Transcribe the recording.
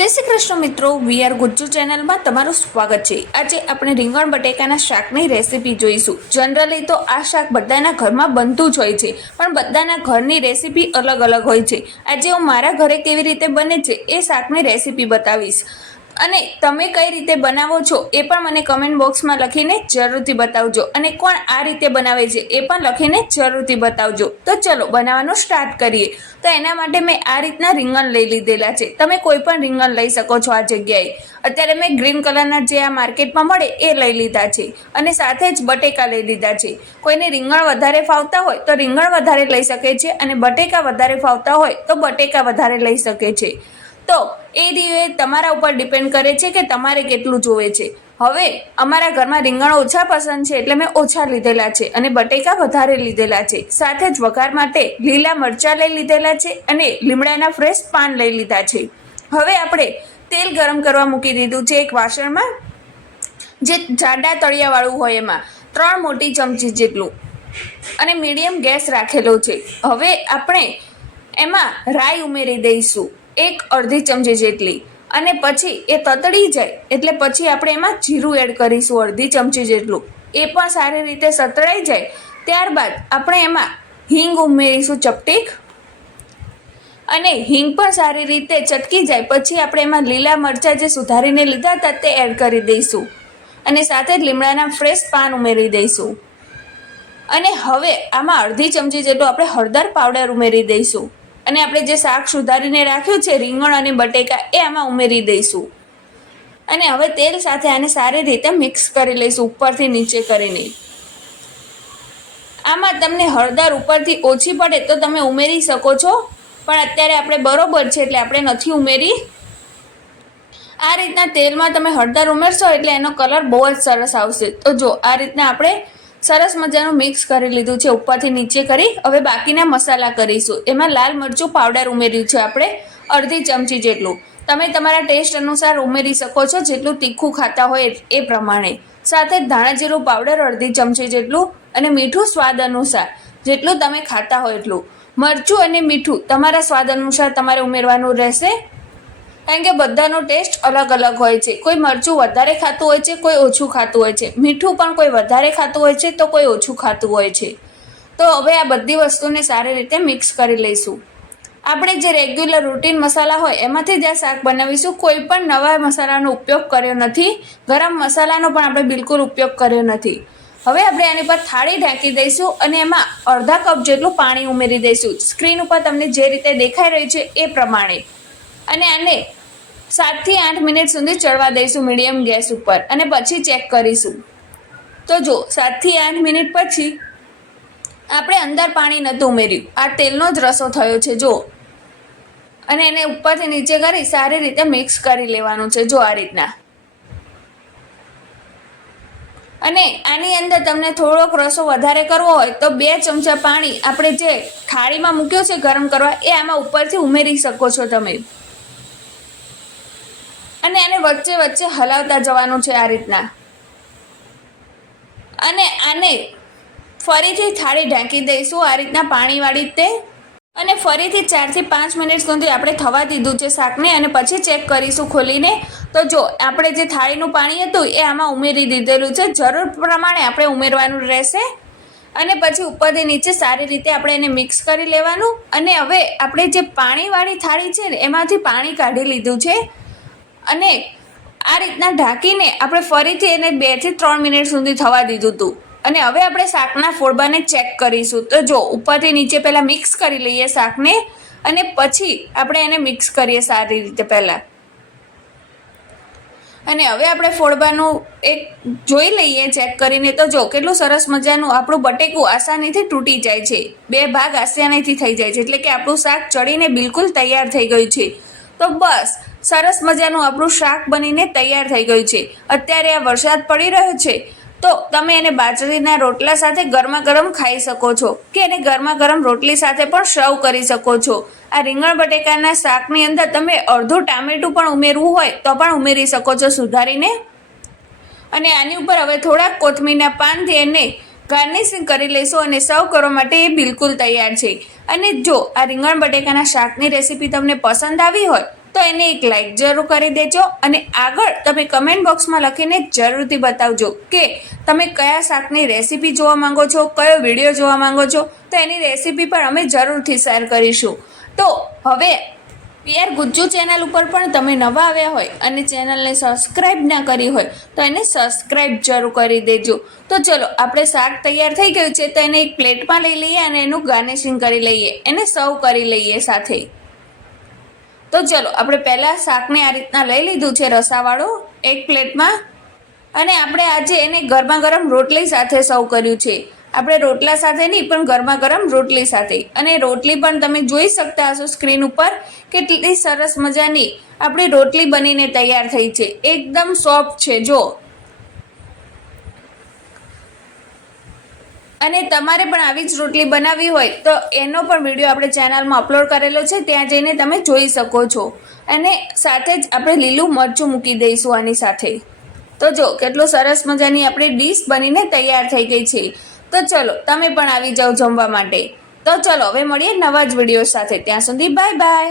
જય શ્રી કૃષ્ણ મિત્રો, we are Gujju ચેનલમાં તમારું સ્વાગત છે। આજે આપણે રીંગણ બટેકાના શાકની રેસીપી જોઈશું। જનરલી તો આ શાક બધાના ઘરમાં બનતું જ હોય છે, પણ બધાના ઘરની રેસીપી અલગ અલગ હોય છે। આજે હું મારા ઘરે કેવી રીતે બને છે એ શાકની રેસીપી બતાવીશ, અને તમે કઈ રીતે બનાવો છો એ પણ મને કમેન્ટ બોક્સમાં લખીને જરૂરથી બતાવજો, અને કોણ આ રીતે બનાવે છે એ પણ લખીને જરૂરથી બતાવજો। તો ચલો બનાવવાનું સ્ટાર્ટ કરીએ। તો એના માટે મેં આ રીતના રીંગણ લઈ લીધેલા છે। તમે કોઈ પણ રીંગણ લઈ શકો છો આ જગ્યાએ। અત્યારે મેં ગ્રીન કલરના જે આ માર્કેટમાં મળે એ લઈ લીધા છે, અને સાથે જ બટેકા લઈ લીધા છે। કોઈને રીંગણ વધારે ફાવતા હોય તો રીંગણ વધારે લઈ શકે છે, અને બટેકા વધારે ફાવતા હોય તો બટેકા વધારે લઈ શકે છે। તો એ રીતે તમારા ઉપર ડિપેન્ડ કરે છે કે તમારે કેટલું જોવે છે। હવે અમારા ઘરમાં રીંગણ ઓછા પસંદ છે એટલે મેં ઓછા લીધેલા છે, અને બટેકા વધારે લીધેલા છે। સાથે જ વઘાર માટે લીલા મરચાં લઈ લીધેલા છે, અને લીમડાના ફ્રેશ પાન લઈ લીધા છે। હવે આપણે તેલ ગરમ કરવા મૂકી દીધું છે એક વાસણમાં, જે જાડા તળિયાવાળું હોય એમાં 3 મોટી ચમચી જેટલું, અને મીડિયમ ગેસ રાખેલો છે। હવે આપણે એમાં રાઈ ઉમેરી દઈશું અડધી ચમચી જેટલી, અને પછી એ તતડી જાય એટલે પછી આપણે એમાં જીરું એડ કરીશું અડધી ચમચી જેટલું। એ પણ સારી રીતે સતળાઈ જાય ત્યારબાદ આપણે એમાં હિંગ ઉમેરીશું ચપટીક, અને હિંગ પણ સારી રીતે ચટકી જાય પછી આપણે એમાં લીલા મરચાં જે સુધારીને લીધા હતા તે એડ કરી દઈશું, અને સાથે જ લીમડાના ફ્રેશ પાન ઉમેરી દઈશું। અને હવે આમાં અડધી ચમચી જેટલું આપણે હળદર પાવડર ઉમેરી દઈશું, અને આપણે જે શાક સુધારીને રાખ્યું છે રીંગણ અને બટેકા એ આમાં ઉમેરી દઈશું, અને હવે તેલ સાથે આને સારી રીતે મિક્સ કરી લઈશું ઉપરથી નીચે કરીને। આમાં તમને હળદર ઉપરથી ઓછી પડે તો તમે ઉમેરી શકો છો, પણ અત્યારે આપણે બરોબર છે એટલે આપણે નથી ઉમેરી। આ રીતના તેલમાં તમે હળદર ઉમેરશો એટલે એનો કલર બહુ જ સરસ આવશે। તો જો આ રીતના આપણે સરસ મજાનું મિક્સ કરી લીધું છે ઉપરથી નીચે કરી। હવે બાકીના મસાલા કરીશું। એમાં લાલ મરચું પાવડર ઉમેર્યું છે આપણે અડધી ચમચી જેટલું, તમે તમારા ટેસ્ટ અનુસાર ઉમેરી શકો છો જેટલું તીખું ખાતા હોય એ પ્રમાણે। સાથે જ ધાણા જીરું પાવડર અડધી ચમચી જેટલું, અને મીઠું સ્વાદ અનુસાર જેટલું તમે ખાતા હોય એટલું। મરચું અને મીઠું તમારા સ્વાદ અનુસાર તમારે ઉમેરવાનું રહેશે, કારણ કે બધાનો ટેસ્ટ અલગ અલગ હોય છે। કોઈ મરચું વધારે ખાતું હોય છે, કોઈ ઓછું ખાતું હોય છે। મીઠું પણ કોઈ વધારે ખાતું હોય છે તો કોઈ ઓછું ખાતું હોય છે। તો હવે આ બધી વસ્તુને સારી રીતે મિક્સ કરી લઈશું। આપણે જે રેગ્યુલર રૂટીન મસાલા હોય એમાંથી જ આ શાક બનાવીશું, કોઈ પણ નવા મસાલાનો ઉપયોગ કર્યો નથી। ગરમ મસાલાનો પણ આપણે બિલકુલ ઉપયોગ કર્યો નથી। હવે આપણે આની પર થાળી ઢાંકી દઈશું, અને એમાં અડધા કપ જેટલું પાણી ઉમેરી દઈશું, સ્ક્રીન ઉપર તમને જે રીતે દેખાઈ રહ્યું છે એ પ્રમાણે, અને આને 7 થી 8 મિનિટ સુધી ચડવા દઈશું મીડિયમ ગેસ ઉપર, અને પછી ચેક કરીશું। તો જો 7 થી 8 મિનિટ પછી આપણે અંદર પાણી નહોતું ઉમેર્યું, આ તેલનો જ રસો થયો છે જો, અને એને ઉપરથી નીચે કરી સારી રીતે મિક્સ કરી લેવાનું છે જો આ રીતના। અને આની અંદર તમને થોડોક રસો વધારે કરવો હોય તો 2 ચમચા પાણી આપણે જે થાળીમાં મૂક્યો છે ગરમ કરવા એ આમાં ઉપરથી ઉમેરી શકો છો તમે, અને આને વચ્ચે વચ્ચે હલાવતા જવાનું છે આ રીતના। અને આને ફરીથી થાળી ઢાંકી દઈશું આ રીતના પાણીવાળી તે, અને ફરીથી 4 થી 5 મિનિટ સુધી આપણે થવા દીધું છે શાકને, અને પછી ચેક કરીશું ખોલીને। તો જો આપણે જે થાળીનું પાણી હતું એ આમાં ઉમેરી દીધેલું છે, જરૂર પ્રમાણે આપણે ઉમેરવાનું રહેશે, અને પછી ઉપરથી નીચે સારી રીતે આપણે એને મિક્સ કરી લેવાનું। અને હવે આપણે જે પાણીવાળી થાળી છે ને એમાંથી પાણી કાઢી લીધું છે, અને આ રીતના ઢાંકીને આપણે ફરીથી એને 2 થી 3 મિનિટ સુધી થવા દીધું હતું, અને હવે આપણે શાકના ફોડબાને ચેક કરીશું। તો જો ઉપરથી નીચે પહેલાં મિક્સ કરી લઈએ શાકને, અને પછી આપણે એને મિક્સ કરીએ સારી રીતે પહેલાં, અને હવે આપણે ફોડબાનું એક જોઈ લઈએ ચેક કરીને। તો જો કેટલું સરસ મજાનું આપણું બટેકું આસાનીથી તૂટી જાય છે, 2 ભાગ આસાનીથી થઈ જાય છે, એટલે કે આપણું શાક ચડીને બિલકુલ તૈયાર થઈ ગયું છે। તો બસ સરસ મજાનું આપણું શાક બનીને તૈયાર થઈ ગયું છે। અત્યારે આ વરસાદ પડી રહ્યો છે તો તમે એને બાજરીના રોટલા સાથે ગરમા ગરમ ખાઈ શકો છો, કે એને ગરમા ગરમ રોટલી સાથે પણ સર્વ કરી શકો છો। આ રીંગણ બટેકાના શાકની અંદર તમે અડધું ટામેટું પણ ઉમેરવું હોય તો પણ ઉમેરી શકો છો સુધારીને, અને આની ઉપર હવે થોડાક કોથમીરના પાનથી એને ગાર્નિશિંગ કરી લઈશું, અને સર્વ કરવા માટે એ બિલકુલ તૈયાર છે। અને જો આ રીંગણ બટેકાના શાકની રેસીપી તમને પસંદ આવી હોય તો એને એક લાઈક જરૂર કરી દેજો અને આગળ તમે કમેન્ટ બોક્સમાં લખીને જરૂરથી બતાવજો કે તમે કયા શાકની રેસીપી જોવા માંગો છો, કયો વિડીયો જોવા માંગો છો, તો એની રેસીપી પણ અમે જરૂરથી શેર કરીશું. તો હવે PR ગુજ્જુ ચેનલ ઉપર પણ તમે નવા આવ્યા હોય અને ચેનલને સબસ્ક્રાઈબ ના કરી હોય તો એને સબસ્ક્રાઈબ જરૂર કરી દેજો. તો ચલો આપણે શાક તૈયાર થઈ ગયું છે તો એને એક પ્લેટમાં લઈ લઈએ અને એનું ગાર્નિશિંગ કરી લઈએ, એને સર્વ કરી લઈએ સાથે. તો ચલો આપણે પહેલાં શાકને આ રીતના લઈ લીધું છે રસાવાળું એક પ્લેટમાં અને આપણે આજે એને ગરમા ગરમ રોટલી સાથે સર્વ કર્યું છે. આપણે રોટલા સાથે નહીં પણ ગરમા ગરમ રોટલી સાથે. અને રોટલી પણ તમે જોઈ શકતા હશો સ્ક્રીન ઉપર કેટલી સરસ મજાની આપણી રોટલી બનીને તૈયાર થઈ છે. એકદમ સોફ્ટ છે જો. અને તમારે પણ આવી જ રોટલી બનાવવી હોય તો એનો પણ વિડીયો આપણે ચેનલમાં અપલોડ કરેલો છે, ત્યાં જઈને તમે જોઈ શકો છો. અને સાથે જ આપણે લીલું મરચું મૂકી દઈશું આની સાથે. તો જો કેટલું સરસ મજાની આપણી ડીશ બનીને તૈયાર થઈ ગઈ છે. તો ચલો તમે પણ આવી જાઓ જમવા માટે. તો ચલો હવે મળીએ નવા જ વિડીયો સાથે. ત્યાં સુધી બાય બાય.